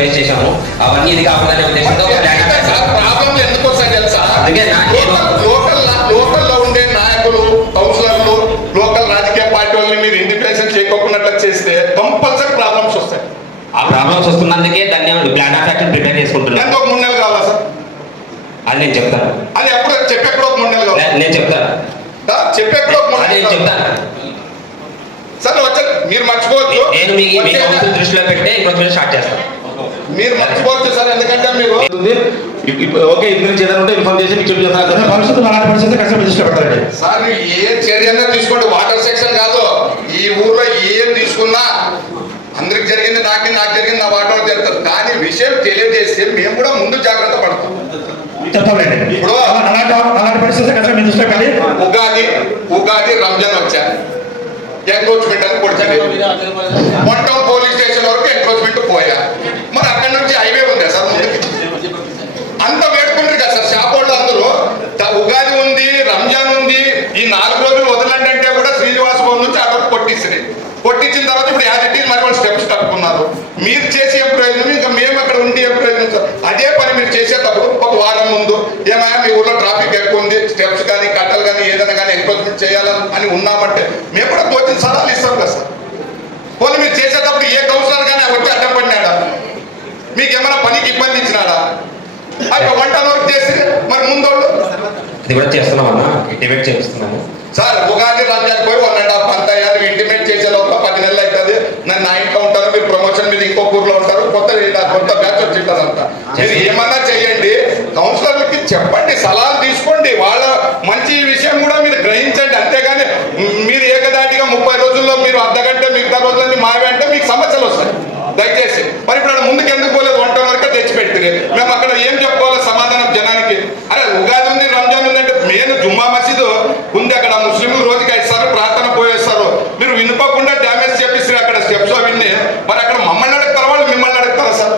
Face చేశాము. అవన్నీ ఇది కాకుండా ఉద్దేశంతో ప్రాబ్లం ఎందుకు వస్తాయి తెలుసా? అందుకే లోకల్లో ఉండే నాయకులు, కౌన్సిలర్లు, లోకల్ రాజకీయ పార్టీ వాళ్ళని మీరు ఇండిపెండెన్స్ చేయకోకున్నట్లు చేస్తే కంపల్సరీ ప్రాబ్లమ్స్ వస్తాయి. ఆ ప్రాబ్లమ్స్ వస్తున్నందుకే దాన్ని ప్లాన్ ఆఫ్ యాక్షన్ ప్రిపేర్ చేసుకుంటున్నాను. ఎంత 3 నెలలు కావాలా సార్? అది నేను చెప్తాను. అది ఎప్పుడు చెప్పేప్పుడు 3 నెలలు కావాలి. నేను చెప్తాను. చెప్పేప్పుడు 3 నేను నెలలు చెప్తాను సార్. వచ్చే మీరు మర్చిపోవచ్చు. నేను మీ దృష్టిలో పెట్టే ఇంకొక స్టార్ట్ చేస్తాను. మీరు మర్చిపోవచ్చు సార్, ఎందుకంటే మీరు ఓకే ఇంటి నుంచి ఏదైనా ఉంటే ఇన్ఫార్మ్ చేసి మీకు చెప్పేస్తాను. పరిస్థితులు అలాంటి పరిస్థితి కష్టం దృష్టిలో పెట్టాలండి సార్. మీరు ఏ చర్యన్నా తీసుకోండి, వాటర్ సెక్షన్ కాదు, ఈ ఊర్లో ఏం తీసుకున్నా అందరికి జరిగింది, నాకు జరిగింది, నా వాటర్ జరుగుతుంది. కానీ విషయం తెలియజేస్తే మేము కూడా ముందు జాగ్రత్త పడతాం. చెప్తాండి. ఇప్పుడు అలాంటి పరిస్థితి కష్టం దృష్టిలో పెట్టి ఉగాది రంజాన్ వచ్చా ఎంక్రోచ్మెంట్ అని కొడుతుంది. మొత్తం పోలీస్ స్టేషన్ వరకు ఎంక్రోచ్మెంట్ పోయా. మరి అక్కడి నుంచి హైవే ఉందా సార్ ముందుకి? అంత వేడుకుంటారు కదా సార్ షాప్ వాళ్ళు అందరూ. ఉగాది ఉంది, రంజాన్ ఉంది, ఈ 4 రోజులు వదలండి అంటే కూడా శ్రీనివాస భవన్ నుంచి అక్కడ కొట్టించినాయి. కొట్టించిన తర్వాత ఇప్పుడు యాజిటీ మరి వాళ్ళు స్టెప్స్ తప్పుకున్నారు. మీరు చేసి ఏం ప్రయోజనం? ఇంకా మేము అక్కడ ఉండి ఏం ప్రయోజనం సార్? అదే పని మీరు చేసేటప్పుడు ఒక వారం ముందు ఏమైనా మీ ఊర్లో ట్రాఫిక్ ఎక్కువ ఉంది, స్టెప్స్ కానీ కట్టలు కానీ ఏదైనా కానీ ఎంక్రోచ్మెంట్ చేయాలని ఉన్నామంటే మేము కూడా తోచిన సలహాలు ఇస్తాం కదా సార్. పోనీ మీరు చేసేటప్పుడు ఏ కౌన్సిలర్ కానీ వచ్చి అడ్డం పడినాడా? మీకు ఏమైనా పనికి ఇబ్బంది ఇచ్చినాడా? అది 1 టన్ వరకు చేసి మరి ముందు ఇది కూడా చేస్తున్నామన్నా, ఇంటిమేట్ చేస్తున్నాము సార్. ఉగాది రంజాన్ పోయి 1.5 మంత్ అయ్యారు. ఇంటిమేట్ చేసే లోపల 10 నెలలు అవుతుంది. నేను నా ఇంట్లో ఉంటాను, మీరు ప్రమోషన్ మీద ఇంకో ఊర్లో ఉంటారు, కొత్త బ్యాచ్ వచ్చింటారంట. మీరు ఏమన్నా చేయండి, కౌన్సిలర్లకి చెప్పండి, సలహాలు తీసుకోండి, వాళ్ళ మంచి విషయం కూడా మీరు గ్రహించండి. అంతేగాని మీరు ఏకదాటిగా 30 రోజుల్లో మీరు అర్ధగంట మిగతా రోజులన్నీ మావి అంటే మీకు సమస్యలు వస్తాయి. దయచేసి మరి ఇప్పుడు ముందుకు ఎందుకు పోలేదు? 1 టన్ వరకు తెచ్చిపెట్టి మేము అక్కడ ఏం చెప్పుకోవాలి సమాధానం జనానికి? అరే ఉగాది ఉంది, రంజాన్ ఉంది అంటే మెయిన్ జుమ్మా మసీదు ఉంది అక్కడ. ముస్లింలు రోజుకి 5 సార్లు ప్రార్థన పోయేస్తారు. మీరు వినుకోకుండా డ్యామేజ్ చేపిస్తారు అక్కడ స్టెప్స్ అవన్నీ. మరి అక్కడ మమ్మల్ని అడుగుతారా, వాళ్ళు మిమ్మల్ని అడుగుతారా సార్?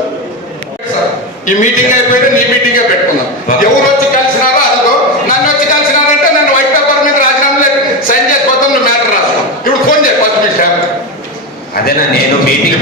ఈ మీటింగ్ అయిపోయితే నీ మీటింగే పెట్టుకున్నాం. ఎవరు వచ్చి కలిసినారో అదిగో, నన్ను వచ్చి కలిసినారంటే నేను వైట్ పేపర్ మీద రాజీనామా సైన్ చేసిపోతాం, నువ్వు మ్యాటర్ రాస్తాం. ఇప్పుడు ఫోన్ చేయి ఫస్ట్ మీ స్టాఫ్. అదేనా నేను మీటింగ్